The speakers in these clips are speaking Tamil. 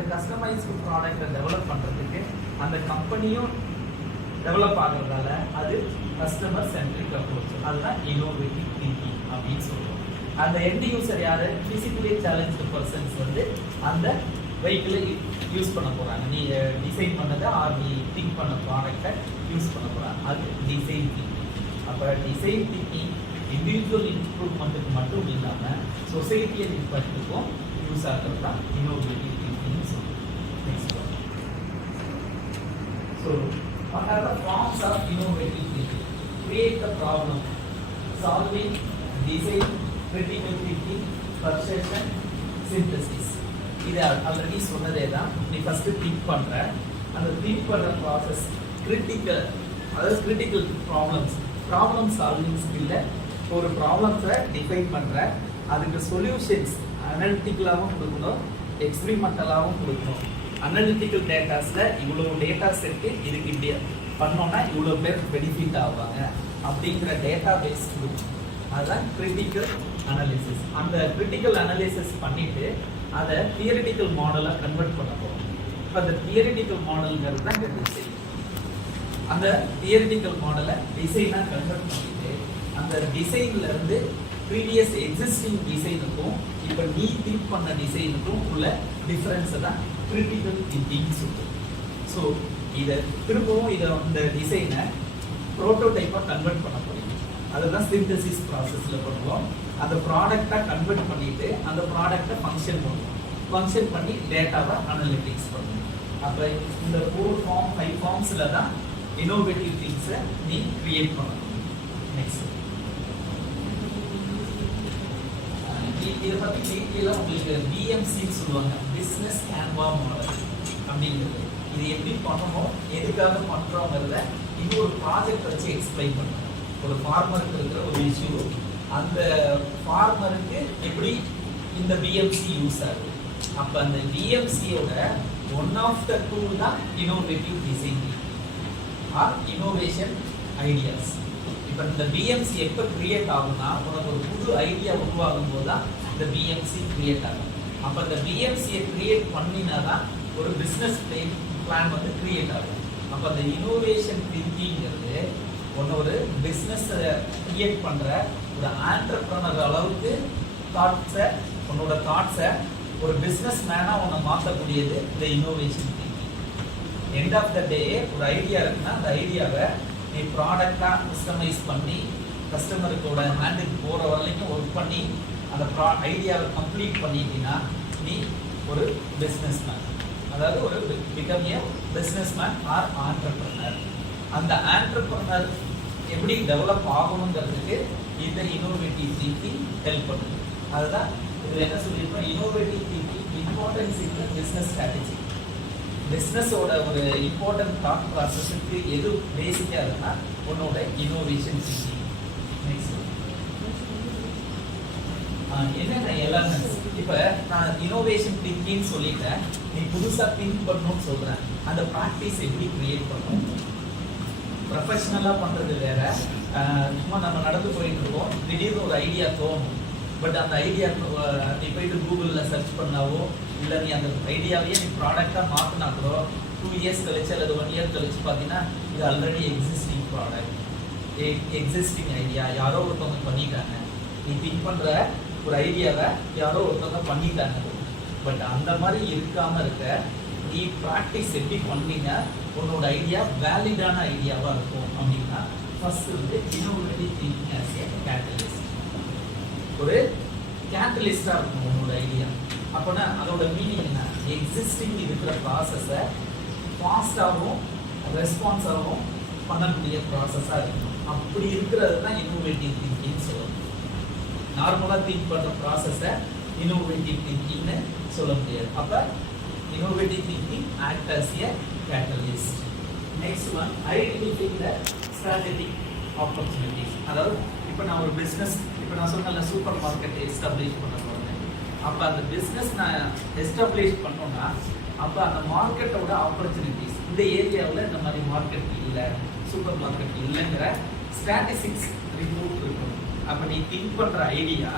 அந்த கஸ்டமைஸ்டு ப்ராடக்ட்டை டெவலப் பண்ணுறதுக்கு அந்த கம்பெனியும் டெவலப் ஆகிறதால அது கஸ்டமர் சென்ட்ரிக் அப்ரோச். அதுதான் இன்னோவேட்டிவ் திங்கிங் அப்படின்னு சொல்லுவோம். அந்த எண்ட் யூசர் யாரு? பிசிக்கலி சேலஞ்சு பர்சன்ஸ் வந்து அந்த வெஹிக்கிளை யூஸ் பண்ண போகிறாங்க. நீ டிசைன் பண்ணதை ஆர் நீ திங்க் பண்ண ப்ராடக்டை யூஸ் பண்ண போகிறாங்க. அது டிசைன் திங்கிங். அப்போ டிசைன் திங்கிங் இண்டிவிஜுவல் இம்ப்ரூவ்மெண்ட்டுக்கு மட்டும் இல்லாமல் சொசைட்டியல் இம்பேக்ட்டுக்கும் யூஸ் ஆகிறது தான் இன்னோவேட்டிவ் திங்கிங்னு சொல்லுவோம். Next one. So what are the forms of innovative thinking? Create the problem, solving, design, critical thinking, perception, synthesis. இது ஆல்ரெடி சொன்னதே தான். நீ ஃபர்ஸ்ட் திங்க் பண்ற, அந்த திங்க் பண்ற ப்ராசஸ் கிரிட்டிக்கல், அதாவது கிரிட்டிக்கல் ப்ராப்ளம் சால்விங் ஸ்கில்ல ஒரு ப்ராப்ளம்ஸை டிஃபைன் பண்ற, அதுக்கு சொல்யூஷன்ஸ் அனலிட்டிக்கலாகவும் கொடுக்கணும், எக்ஸ்பிரிமெண்டலாகவும் கொடுக்கணும். அனலிட்டிக்கல் டேட்டாஸில் இவ்வளோ டேட்டாஸ் இருக்குது, இதுக்கு இப்படி பண்ணோன்னா இவ்வளோ பேர் பெனிஃபிட் ஆவாங்க அப்படிங்கிற டேட்டா பேஸ் கொடுக்கும். அதுதான் கிரிட்டிக்கல் அனாலிசிஸ். அந்த கிரிட்டிக்கல் அனாலிசிஸ் பண்ணிவிட்டு அதை தியரிட்டிக்கல் மாடலாக கன்வெர்ட் பண்ண போகிறோம். இப்போ அந்த தியரிட்டிக்கல் மாடலுங்கிறது தான் டிசைன். அந்த தியரிட்டிக்கல் மாடலை டிசைனாக கன்வெர்ட் பண்ணிவிட்டு அந்த டிசைன்லேருந்து ப்ரீவியஸ் எக்ஸிஸ்டிங் டிசைனுக்கும் இப்போ நீ திங்க் பண்ண டிசைனுக்கும் உள்ள டிஃப்ரென்ஸை தான் கிரிட்டிக்கல் திங்கிங் சொல்லுவோம். ஸோ இதை திரும்பவும் இந்த டிசைனை ப்ரோட்டோடைப்பாக கன்வெர்ட் பண்ண போகிறீங்க. அதுதான் சிந்தசிஸ் ப்ராசஸில் பண்ணுவோம். அந்த ப்ராடக்டாக கன்வெர்ட் பண்ணிவிட்டு அந்த ப்ராடக்டை ஃபங்க்ஷன் பண்ணுவோம். ஃபங்க்ஷன் பண்ணி டேட்டாவை அனலிட்டிக்ஸ் பண்ணுவோம். அப்போ இந்த 4 ஃபார்ம் 5 ஃபார்ம்ஸில் தான் இன்னோவேட்டிவ் திங்ஸை நீ கிரியேட் பண்ணணும். நெக்ஸ்ட் இதை பற்றி டீட்டெயிலாக உங்களுக்கு பிஎம்சின்னு சொல்லுவாங்க, பிஸ்னஸ் கேன்வா மாடல் அப்படிங்கிறது. இது எப்படி பண்ணணும், எதுக்காக பண்ணுறோங்கிறத இன்னொரு ப்ராஜெக்ட் வச்சு எக்ஸ்பிளைன் பண்ணுறோம். ஒரு ஃபார்மருக்கு இருக்கிற ஒரு இஷ்யூ, அந்த ஃபார்மருக்கு எப்படி இந்த பிஎம்சி யூஸ் ஆகுது. அப்போ அந்த பிஎம்சியோட ஒன் ஆஃப் த டூல் தான் innovative design R innovation ideas. இப்போ இந்த பிஎம்சி எப்போ கிரியேட் ஆகும்னா, உனக்கு ஒரு புது ஐடியா உருவாகும் போது தான் இந்த பிஎம்சி கிரியேட் ஆகும். அப்போ இந்த பிஎம்சியை கிரியேட் பண்ணினா தான் ஒரு பிஸ்னஸ் பிளான் வந்து கிரியேட் ஆகும். அப்போ அந்த இன்னோவேஷன் திங்கிங்கிறது ஒரு பிஸ்னஸை கிரியேட் பண்ணுற ஒரு ஆண்டர்ப்ரனர் அளவுக்கு தாட்ஸை, உன்னோட தாட்ஸை ஒரு பிஸ்னஸ் மேனாக உன்னை மாற்றக்கூடியது இந்த innovation thinking. End of the day ஒரு ஐடியா இருக்குன்னா அந்த ஐடியாவை நீ ப்ராடக்டாக கஸ்டமைஸ் பண்ணி கஸ்டமருக்கோட ஹேண்டுக்கு போகிற வரைக்கும் ஒர்க் பண்ணி அந்த ஐடியாவை கம்ப்ளீட் பண்ணிட்டீங்கன்னா நீ ஒரு பிஸ்னஸ் மேன், அதாவது ஒரு become a business man or entrepreneur. அந்த ஆண்டர்ப்ரனர் எப்படி டெவலப் ஆகணுங்கிறதுக்கு இந்த இன்னோவேட்டிவ் திங்கிங் ஹெல்ப் பண்ணுது. அதுதான் இதில் என்ன சொல்லியிருக்கோம், innovative thinking importance in business strategy. பிஸ்னஸோட ஒரு இம்பார்ட்டன்ட் தாட் ப்ராசஸுக்கு எது பேசிக்காக இருக்குன்னா உன்னோட இன்னோவேஷன் திங்கிங். நெக்ஸ்ட் என்னென்ன எலமெண்ட்ஸ். இப்போ நான் இன்னோவேஷன் திங்கிங் சொல்லிட்டேன், நீ புதுசாக திங்க் பண்ணணும்னு சொல்கிறேன். அந்த ப்ராக்டிஸ் எப்படி க்ரியேட் பண்ணணும்? ப்ரொஃபஷ்னலாக பண்ணுறது வேற, சும்மா நம்ம நடந்து போயிட்டு இருக்கோம், திடீர்னு ஒரு ஐடியா தோணும். பட் அந்த ஐடியா நீ போயிட்டு கூகுளில் சர்ச் பண்ணாவோ இல்லை நீ அந்த ஐடியாவையே நீ ப்ராடக்டாக மாற்றினா கூட 2 இயர்ஸ் கழிச்சு அல்லது 1 இயர் கழிச்சு பார்த்தீங்கன்னா இது already existing product, existing idea யாரோ ஒருத்தவங்க பண்ணிட்டாங்க. நீ திங்க் பண்ணுற ஒரு ஐடியாவை யாரோ ஒருத்தவங்க பண்ணிட்டாங்க. பட் அந்த மாதிரி இருக்காமல் இருக்க நீ ப்ராக்டிஸ் எப்படி பண்ணீங்க உன்னோட ஐடியா வேலிடான ஐடியாவாக இருக்கும் அப்படின்னா ஃபர்ஸ்ட் வந்து innovative thinking as a catalyst. ஒரு கேட்டலிஸ்டாக இருக்கும் உன்னோட ஐடியா. அப்போனா அதோட மீனிங் என்ன, எக்ஸிஸ்டிங் இருக்கிற ப்ராசஸை ஃபாஸ்டாகவும் ரெஸ்பான்ஸாகவும் பண்ணக்கூடிய ப்ராசஸாக இருக்கணும். அப்படி இருக்கிறது தான் இன்னோவேட்டிவ் திங்கிங் சொல்லணும். நார்மலாக திங்க் பண்ணுற ப்ராசஸை இன்னோவேட்டிவ் திங்கிங்னு சொல்ல முடியாது. அப்போ innovative thinking act as a catalyst. Next one, identify the strategic opportunities. அதாவது இப்போ நான் ஒரு பிஸ்னஸ், இப்போ நான் சொன்ன சூப்பர் மார்க்கெட் எஸ்டாப்ளிஷ் பண்ண போகிறேன். அப்போ அந்த பிஸ்னஸ் நான் எஸ்டாப்ளிஷ் பண்ணோன்னா அப்போ அந்த மார்க்கெட்டோட ஆப்பர்ச்சுனிட்டிஸ், இந்த ஏரியாவில் இந்த மாதிரி மார்க்கெட் இல்லை, சூப்பர் மார்க்கெட் இல்லைங்கிற ஸ்டாட்டிஸ்டிக்ஸ் ரிப்போர்ட் இருக்கணும். அப்போ நீ திங்க் பண்ணுற ஐடியா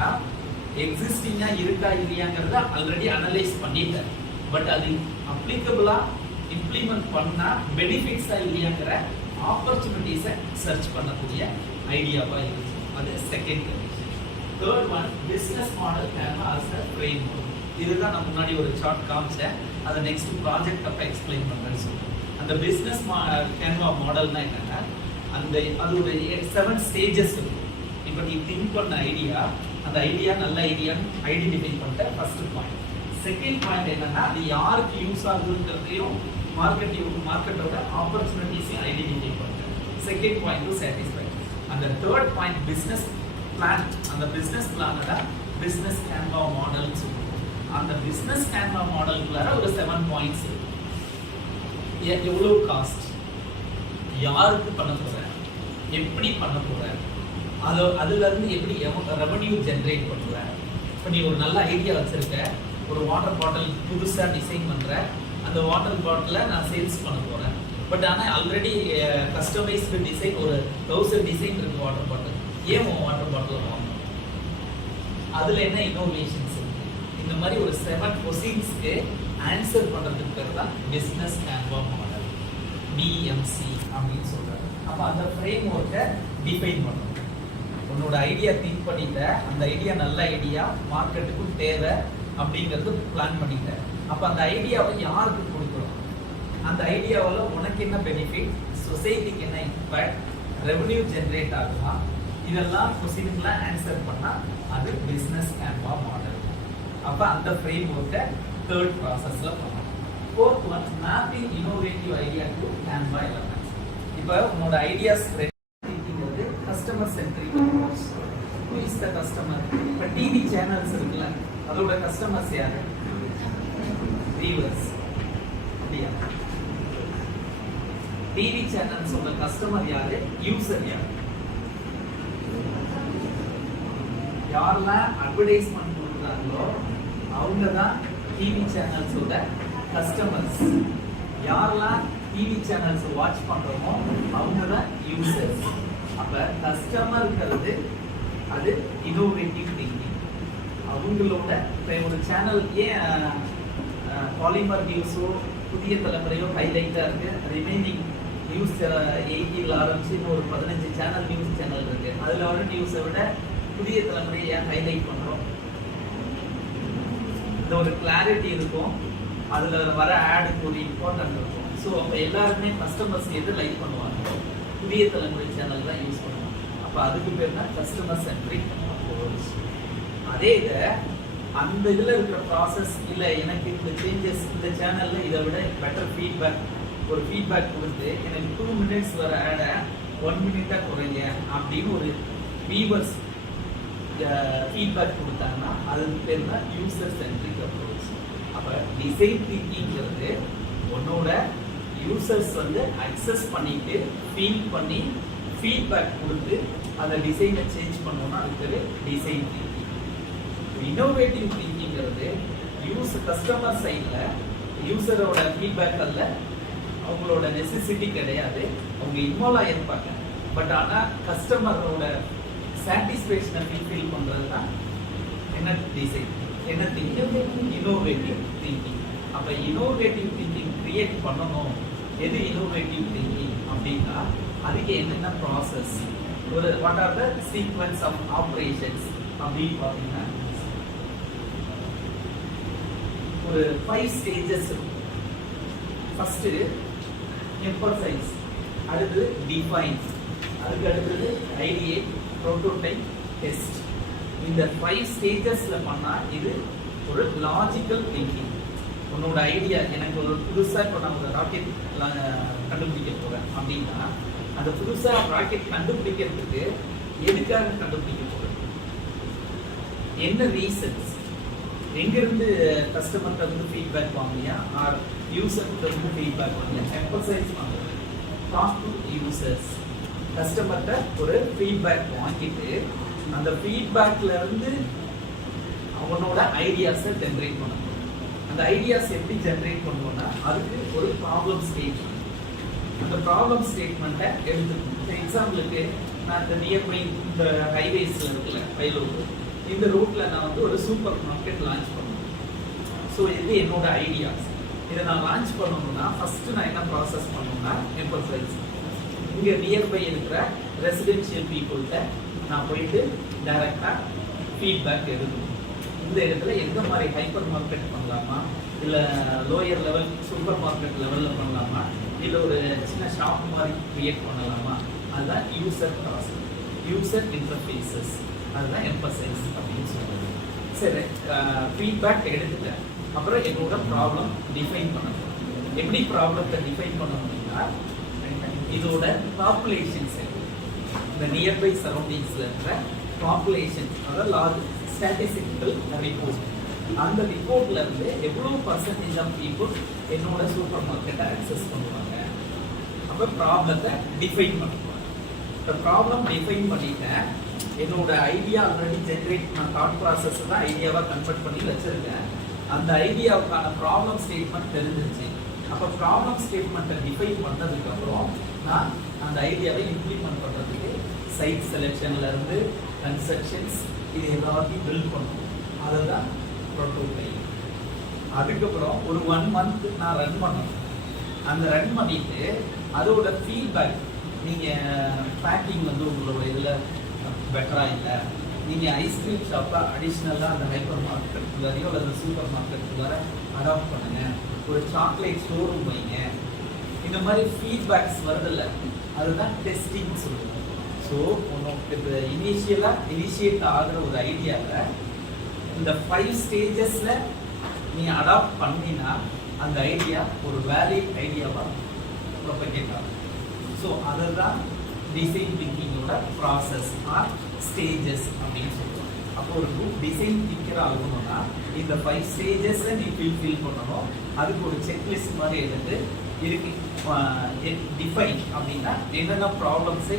எக்ஸிஸ்டிங்காக இருக்கா இல்லையாங்கிறத ஆல்ரெடி அனலைஸ் பண்ணிட்டேன். பட் அது அப்ளிகபிளா இம்ப்ளிமெண்ட் பண்ணா பெனிஃபிட்ஸா இல்லையாங்கிற ஆப்பர்ச்சுனிட்டிஸை சர்ச் பண்ணக்கூடிய ஐடியாவா இருக்கு. அது second condition. Third one, business model can as a frame work. இதுதான் நான் முன்னாடி ஒரு சார்ட் காமிச்சேன், அதை நெக்ஸ்ட் ப்ராஜெக்ட் அப்போ எக்ஸ்பிளைன் பண்ணுறேன்னு சொல்லுவேன். அந்த பிஸ்னஸ் கேன்வா மாடல்னா என்னன்னா, அந்த அதோட 7 ஸ்டேஜஸ் இருக்கும். இப்போ நீ திங்க் பண்ண ஐடியா, அந்த ஐடியா நல்ல ஐடியான்னு ஐடென்டிஃபை பண்ணிட்ட ஃபர்ஸ்ட் பாயிண்ட். செகண்ட் பாயிண்ட் என்னன்னா, அது யாருக்கு யூஸ் ஆகுதுன்றதையும் மார்க்கெட்டோட ஆப்பர்ச்சுனிட்டிஸையும் ஐடென்டிஃபை பண்ணிட்டேன். Second point satisfy. அந்த தேர்ட் பாயிண்ட் பிஸ்னஸ் பிளான். அந்த பிஸ்னஸ் பிளானோட பிஸ்னஸ் கேன்வா மாடல்னு சொல்லுவோம். அந்த பிஸ்னஸ் கேன்வா மாடலுக்குள்ளார ஒரு 7 பாயிண்ட்ஸ் இருக்கும். எவ்வளோ காஸ்ட், யாருக்கு பண்ண போகிறேன், எப்படி பண்ண போகிறேன், அதுலேருந்து எப்படி ரெவன்யூ ஜென்ரேட் பண்ணுவேன். இப்போ நீ ஒரு நல்ல ஐடியா வச்சுருக்க, ஒரு வாட்டர் பாட்டில் புதுசாக டிசைன் பண்ணுற, அந்த வாட்டர் பாட்டிலை நான் சேல்ஸ் பண்ண போகிறேன். பட் ஆனால் ஆல்ரெடி கஸ்டமைஸ்டு டிசைன் ஒரு 1000 டிசைன் இருக்குது வாட்டர் பாட்டில். ஏன் வாட்டர் பாட்டில் வாங்கணும்? அதில் என்ன இன்னோவேஷன்ஸ் இருக்குது? இந்த மாதிரி ஒரு 7 கொஸ்டின்ஸ்க்கு ஆன்சர் பண்ணுறதுக்கு பேர் தான் பிஸ்னஸ் கேன்வா மாடல், பிஎம்சி அப்படின்னு சொல்கிறாங்க. அப்போ அந்த ஃப்ரேம் ஒர்க்கை டிஃபைன் பண்ணணும். உன்னோட ஐடியா திங்க் பண்ணிட்ட, அந்த ஐடியா நல்ல ஐடியா, மார்க்கெட்டுக்கும் தேவை அப்படிங்கிறது பிளான் பண்ணிட்ட. அப்போ அந்த ஐடியாவை யாருக்கு கொடுக்குறோம், அந்த ஐடியாவில் உனக்கு என்ன பெனிஃபிட், சொசைட்டிக்கு என்ன இம்பேக்ட், ரெவன்யூ ஜென்ரேட் ஆகுமா, இதெல்லாம் கொஸ்டின்லாம் ஆன்சர் பண்ணால் அது பிஸ்னஸ் கேன்வா மாடல். அப்போ அந்த ஃப்ரேம் ஒர்க்கை தேர்ட் ப்ராசஸில் பண்ணணும். Fourth one, mapping innovative idea to canvas elements. இப்போ உன்னோட ஐடியாஸ் ரெடிங்கிறது customer centric approach. Who is the customer? இப்போ டிவி சேனல்ஸ் இருக்குல்ல, அதோட கஸ்டமர்ஸ் யாரு? வியூவர்ஸ். அப்படியா? டிவி சேனல்ஸோட கஸ்டமர் யாரு? யூசர் யாரு? யாரெல்லாம் அட்வர்டைஸ்மெண்ட் கொடுக்குறாங்களோ அவங்க தான் டிவி சேனல்ஸோட கஸ்டமர்ஸ். யாரெல்லாம் டிவி சேனல்ஸ் வாட்ச் பண்ணுறோமோ அவங்க தான் யூசர்ஸ். அப்போ கஸ்டமர்ங்கிறது அது இன்னோவேட்டிவ் திங்கிங். அவங்களோட இப்போ ஒரு சேனல் ஏன் பாலிமர் நியூஸோ புதிய தலைமுறையோ ஹைலைட்டாக இருக்குது, ரிமைனிங் நியூஸ் 80ல் ஆரம்பிச்சு இன்னும் ஒரு 15 சேனல் நியூஸ் சேனல் இருக்குது. அதில் வர நியூஸை விட புதிய தலைமுறையை ஏன் ஹைலைட் பண்ணுறோம்? இந்த ஒரு கிளாரிட்டி இருக்கும், அதில் வர ஆடுக்கு ஒரு இம்பார்ட்டன்ட் இருக்கும். ஸோ அப்போ எல்லாருமே கஸ்டமர்ஸ் எது லைக் பண்ணுவாங்க? புதிய தலைமுறை சேனல் தான் யூஸ் பண்ணுவாங்க. அப்போ அதுக்கு பேர் தான் கஸ்டமர் சென்ட்ரிக் அப்ரோச். அதே இதை அந்த இதில் இருக்கிற ப்ராசஸ் இல்லை, எனக்கு இந்த சேஞ்சஸ் இந்த சேனலில் இதை விட பெட்டர் ஃபீட்பேக், ஒரு ஃபீட்பேக் கொடுத்து எனக்கு 2 மினிட்ஸ் வர ஆடை 1 மினிட்டாக குறைங்க அப்படின்னு ஒரு வியூவர்ஸ் ஃபீட்பேக் கொடுத்தாங்கன்னா அதுக்கு பேர் தான் யூசர் சென்ட்ரிக் அப்ரோச். அப்போ டிசைன் திங்கிங்கிறது உன்னோட யூசர்ஸ் அக்சஸ் பண்ணிட்டு ஃபீல் பண்ணி ஃபீட்பேக் கொடுத்து அந்த டிசைனை சேஞ்ச் பண்ணோம்னா அதுக்கு பேர் டிசைன் திங்கிங். இன்னோவேட்டிவ் திங்கிங்கிறது கஸ்டமர் சைடில் யூசரோட ஃபீட்பேக் அல்ல, அவங்களோட நெசசிட்டி கிடையாது, அவங்க இன்வால்வ் ஆகிருப்பாங்க. பட் ஆனால் கஸ்டமரோட சாட்டிஸ்ஃபேக்ஷனை ஃபீல் பண்ணுறது தான் என்ன டிசைன், என்ன திங்கிங், இன்னோவேட்டிவ் திங்கிங். அப்போ இன்னோவேட்டிவ் திங்கிங் கிரியேட் பண்ணணும். எது இன்னோவேட்டிவ் திங்கிங் அப்படின்னா அதுக்கு என்னென்ன ப்ராசஸ், ஒரு what are the sequence of operations அப்படின்னு பார்த்தீங்கன்னா ஒரு 5 ஸ்டேஜஸ் இருக்கும். ஃபர்ஸ்ட் எம்பசைஸ், அடுத்து டிஃபைன், அதுக்கு அடுத்தது ஐடியேட், ப்ரோட்டோடைப், டெஸ்ட். இந்த 5 ஸ்டேஜஸ்ல பண்ணா இது ஒரு லாஜிக்கல் திங்கிங். உன்னோட ஐடியா, எனக்கு ஒரு புதுசாக இப்போ நான் ஒரு ராக்கெட் கண்டுபிடிக்க போகிறேன் அப்படின்னா அந்த புதுசாக ராக்கெட் கண்டுபிடிக்கிறதுக்கு எதுக்காக கண்டுபிடிக்க போகிறேன், என்ன ரீசன்ஸ், எங்கேருந்து கஸ்டமர்கிட்ட வந்து ஃபீட்பேக் வாங்கியா ஆர் யூசர்கிட்ட வந்து ஃபீட்பேக் வாங்கியா, எம்பசைஸ் வாங்குறது, டாக் டு யூசர்ஸ். கஸ்டமர்கிட்ட ஒரு ஃபீட்பேக் வாங்கிட்டு அந்த ஃபீட்பேக்ல இருந்து அவனோட ஐடியாஸை ஜென்ரேட் பண்ணணும். அந்த ஐடியாஸ் எப்படி ஜென்ரேட் பண்ணுவோம்னா அதுக்கு ஒரு ப்ராப்ளம் ஸ்டேட்மெண்ட், அந்த ப்ராப்ளம் ஸ்டேட்மெண்ட்டை எடுத்துக்கணும். இப்போ எக்ஸாம்பிளுக்கு நான் இந்த நியர்பை இந்த ஹைவேஸில் இருக்குல்ல வயலூர், இந்த ரூட்டில் நான் வந்து ஒரு சூப்பர் மார்க்கெட் லான்ச் பண்ணுவேன். ஸோ இது என்னோட ஐடியாஸ். இதை நான் லான்ச் பண்ணணும்னா ஃபர்ஸ்ட் நான் என்ன ப்ராசஸ் பண்ணணும்னா எம்பசைஸ். இங்கே நியர்பை இருக்கிற ரெசிடென்ஷியல் பீப்புள்கிட்ட நான் போயிட்டு டைரெக்டாக ஃபீட்பேக் எடுக்கணும். இந்த இடத்துல எந்த மாதிரி ஹைப்பர் மார்க்கெட் பண்ணலாமா, இல்லை லோயர் லெவல் சூப்பர் மார்க்கெட் லெவலில் பண்ணலாமா, இல்லை ஒரு சின்ன ஷாப் மாதிரி கிரியேட் பண்ணலாமா, அதுதான் யூசர் ப்ராசஸ், யூசர் இன்டர்ஃபேஸஸ், அதுதான் எம்பசைஸ் அப்படின்னு சொல்லுறது. சரி, ஃபீட்பேக் எடுத்துட்டேன். அப்புறம் என்னோட ப்ராப்ளம் டிஃபைன் பண்ணணும். எப்படி ப்ராப்ளத்தை டிஃபைன் பண்ண முடியும்னா, இதோட பாப்புலேஷன்ஸ் இந்த நியர்பை சரௌண்டிங்ஸில் இருக்கிற பாப்புலேஷன், அதாவது லார்ஜ் ஸ்டாட்டிஸ்டிக்கல் ரிப்போர்ட். அந்த ரிப்போர்ட்ல இருந்து எவ்வளோ பர்சன்டேஜ் ஆஃப் பீப்புள் என்னோட சூப்பர் மார்க்கெட்டை அக்சஸ் பண்ணுவாங்க. அப்போ ப்ராப்ளத்தை டிஃபைன் பண்ணுவாங்க. இந்த ப்ராப்ளம் டிஃபைன் பண்ணிட்டேன். என்னோட ஐடியா ஆல்ரெடி ஜென்ரேட், நான் தாட் ப்ராசஸ் தான் ஐடியாவாக கன்வெர்ட் பண்ணி வச்சிருக்கேன். அந்த ஐடியாவுக்கான ப்ராப்ளம் ஸ்டேட்மெண்ட் தெரிஞ்சிருச்சு. அப்போ ப்ராப்ளம் ஸ்டேட்மெண்ட்டை டிஃபைன் பண்ணதுக்கப்புறம் நான் அந்த ஐடியாவை இம்ப்ளிமெண்ட் பண்ணுறதுக்கு சைட் செலெக்ஷன்ல இருந்து கன்ஸ்ட்ரக்ஷன்ஸ் இது எல்லாத்தையும் பில்ட் பண்ணணும். அதுதான் ப்ரோட்டோடைப். அதுக்கப்புறம் ஒரு 1 month நான் ரன் பண்ணணும். அந்த ரன் பண்ணிட்டு அதோட ஃபீட்பேக், நீங்கள் பேக்கிங் வந்து உங்களோட இதில் பெட்டராக இல்லை, நீங்கள் ஐஸ்கிரீம் ஷாப்பாக அடிஷ்னலாக அந்த ஹைப்பர் மார்க்கெட்டுக்குள்ளாரையோ அல்லது சூப்பர் மார்க்கெட்டுக்குள்ளார அடாப்ட் பண்ணுங்கள், ஒரு சாக்லேட் ஷோரூம் வைங்க, இந்த மாதிரி ஃபீட்பேக்ஸ் வருதில்ல, அதுதான் டெஸ்டிங் சொல்லுவோம். ஸோ உனக்கு இந்த இனிஷியேட் ஆகிற ஒரு ஐடியாவில் இந்த 5 ஸ்டேஜஸில் நீ அடாப்ட் பண்ணினா அந்த ஐடியா ஒரு வேலிட் ஐடியாவாக ப்ரொபகேட் ஆகும். ஸோ அதுதான் டிசைன் திங்கிங்கோட ப்ராசஸ் ஆர் ஸ்டேஜஸ் அப்படின்னு சொல்லுவோம். அப்போ ஒரு குரூப் டிசைன் திங்கர் ஆகணும்னா இந்த 5 ஸ்டேஜஸை நீ ஃபில் பண்ணணும். அதுக்கு ஒரு செக்லிஸ்ட் மாதிரி எடுத்து இருக்கு டிஃபைன் அப்படின்னா என்னென்ன ப்ராப்ளம்ஸை